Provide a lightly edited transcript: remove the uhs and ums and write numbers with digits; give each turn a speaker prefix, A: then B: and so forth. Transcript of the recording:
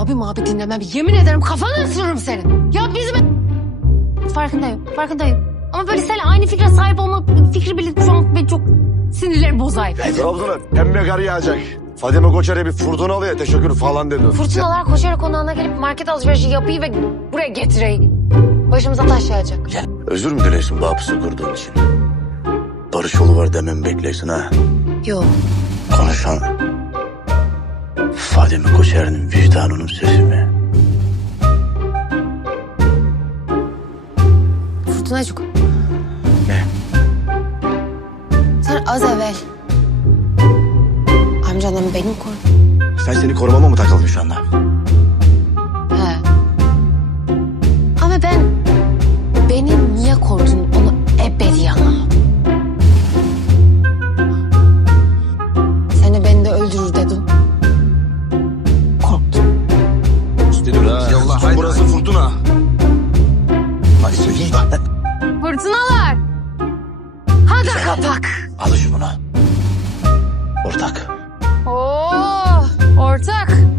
A: abi dinlemem. Yemin ederim kafanı ısırırım senin. Ya bizim... Farkındayım. Ama böyle seninle aynı fikre sahip olmak fikri bile şu an beni çok sinirlerimi bozay.
B: Trabzon'a pembe kar yağacak. Fadime Koçer'e bir fırtına alıyor, teşekkür falan dedi.
A: Fırtınalar koşarak konağına gelip market alışverişi yapıyı ve buraya getireyi. Başımıza taş yağacak.
B: Özür mü dileyorsun bağımsız durduğun için? Barış yolu var demem beklersin ha.
A: Yok.
B: Konuşan Fadime Koçer'in vicdanının sesi mi?
A: Fırtınacık.
B: Ne?
A: Sen az evvel amcandan benim korun.
B: Sen seni korumama mı takıldın şu anda?
A: He. Ama beni niye korudun onu ebedi anlamam. Seni beni de öldürür dedim. Korktum.
B: Burası fırtına. Hadi söyleyeyim.
A: Fırtınalar. Hadi kapak.
B: Alış buna. Ortak.
A: Oo, ortak.